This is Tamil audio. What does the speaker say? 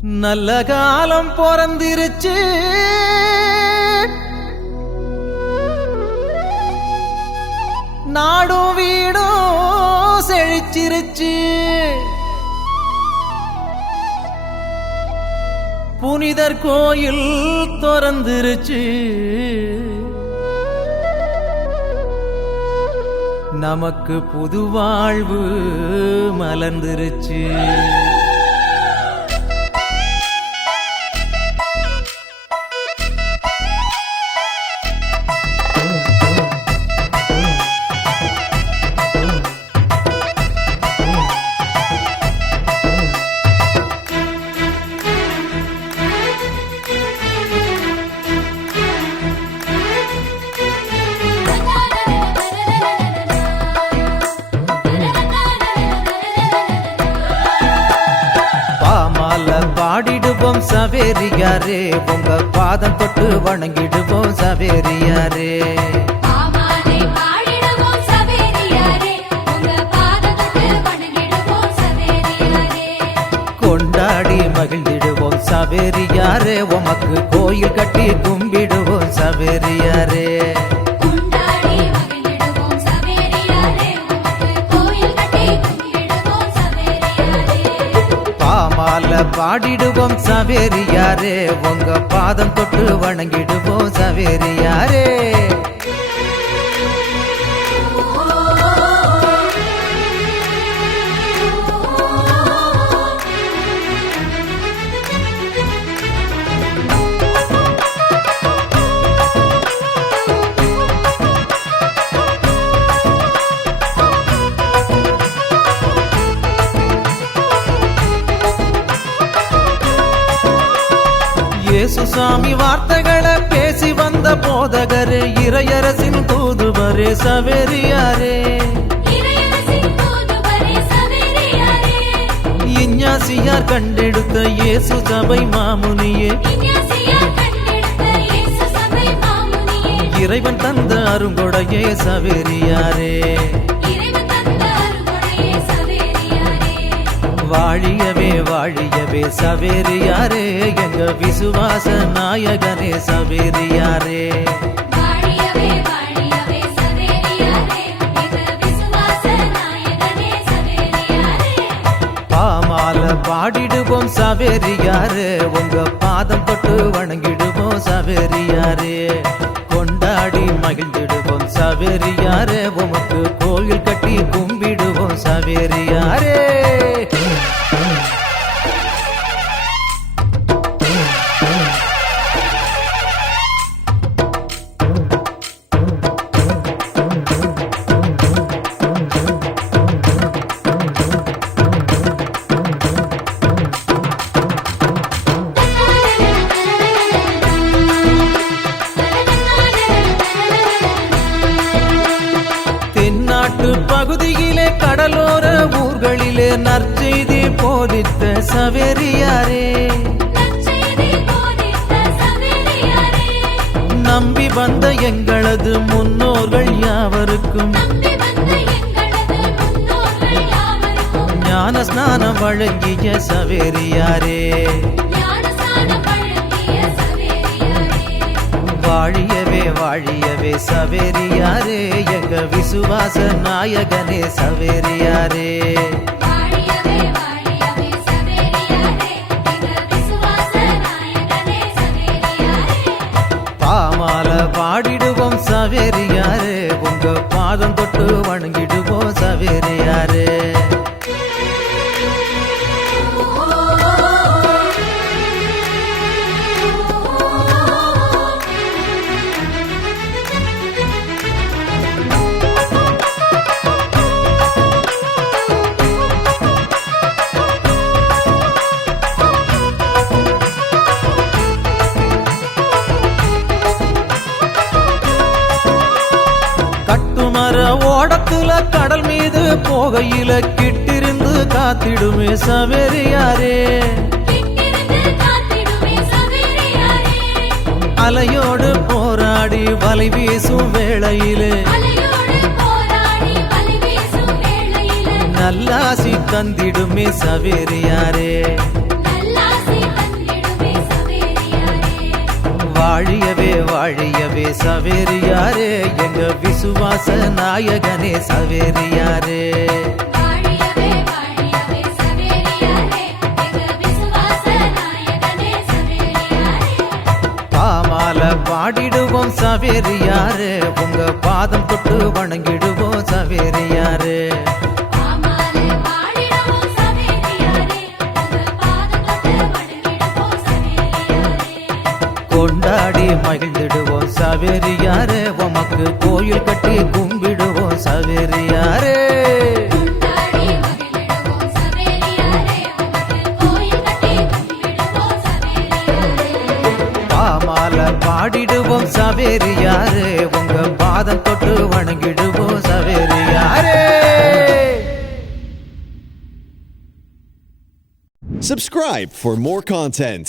நல்ல காலம் பிறந்திருச்சு, நாடும் வீடும் செழிச்சிருச்சு. புனிதர் கோயில் திறந்திருச்சு, நமக்கு புது வாழ்வு மலர்ந்துருச்சு. பாடிடுவோம் சவேரியாரே, உங்க பாதம் தொட்டு வணங்கிடுவோம் சவேரியாரே. கொண்டாடி மகிழ்ந்திடுவோம் சவேரியாரே, உமக்கு கோயில் கட்டி கும்பிடுவோம் சவேரியாரே. பாடிடுவோம் சவேரியாரே, உங்க பாதம் தொட்டு வணங்கிடுவோம் சவேரியாரே. இயேசுசாமி வார்த்தைகளை பேசி வந்த போதகரே, இறையரசின் தூதுவரே சவேரியாரே. இஞ்ஞாசியார் கண்டெடுத்த இயேசு சபை மாமுனியே, இறைவன் தந்த அருங்கொடையே சவேரியாரே. வாழியவே வாழியவே சவேரியாரே, எங்க விசுவாச நாயகனே சவேரியாரே. பாமால பாடிடுவோம் சவேரியாரே, உங்க பாதம் தொட்டு வணங்கிடுவோம் சவேரியாரே. கொண்டாடி மகிழ்ந்திடுவோம் சவேரியாரே, உமக்கு கோயில் கட்டி கும்பிடுவோம் சவேரியாரே. பகுதியிலே கடலோர ஊர்களிலே நற்செய்தி போதித்த சவேரியாரே. நம்பி வந்த எங்களது முன்னோர்கள் யாவருக்கும் ஞான ஸ்நானம் வழங்கிய சவேரியாரே. வாழியவே வாழியவே சவேரியாரே, எங்க விசுவாச நாயகனே சவேரியாரே. பாமால பாடிடுவோம் சவேரியாரே, உங்க பாதம் தொட்டு வணங்கிடுவோம் சவேரியாரே. ஓடத்துல கடல் மீது போகையில கிட்டிருந்து காத்திடுமே சவேரியாரே. அலையோடு போராடி வலை வீசும் வேளையிலே நல்லாசி தந்திடுமே சவேரியாரே. வாழியவே வாழியவே சவேரியாரே எங்க விசுவாச நாயகனே சவேரியாரே வாழியவே வாழியவே சவேரியாரே எங்க விசுவாச நாயகனே சவேரியாரே பாமால பாடிடுவோம் சவேரியாரே உங்க பாதம் தொட்டு வணங்கிடுவோம் சவேரியாரே பாமாலே பாடிடுவோம் சவேரியாரே உங்க பாதம் தொட்டு வணங்கிடுவோம் சவேரியாரே கொண்டாடி மகிழ்ந்திடுவோம் சவேரியாரே உமக்கு கோயில் கட்டி கும்பிடுவோம் சவேரியாரே கொண்டாடி மகிழ்ந்திடுவோம் சவேரியாரே உமக்கு கோயில் கட்டி கும்பிடுவோம் சவேரியாரே பாமால பாடிடுவோம் சவேரியாரே உங்க பாதம் தொட்டு வணங்கிடுவோம் சவேரியாரே Subscribe for more content.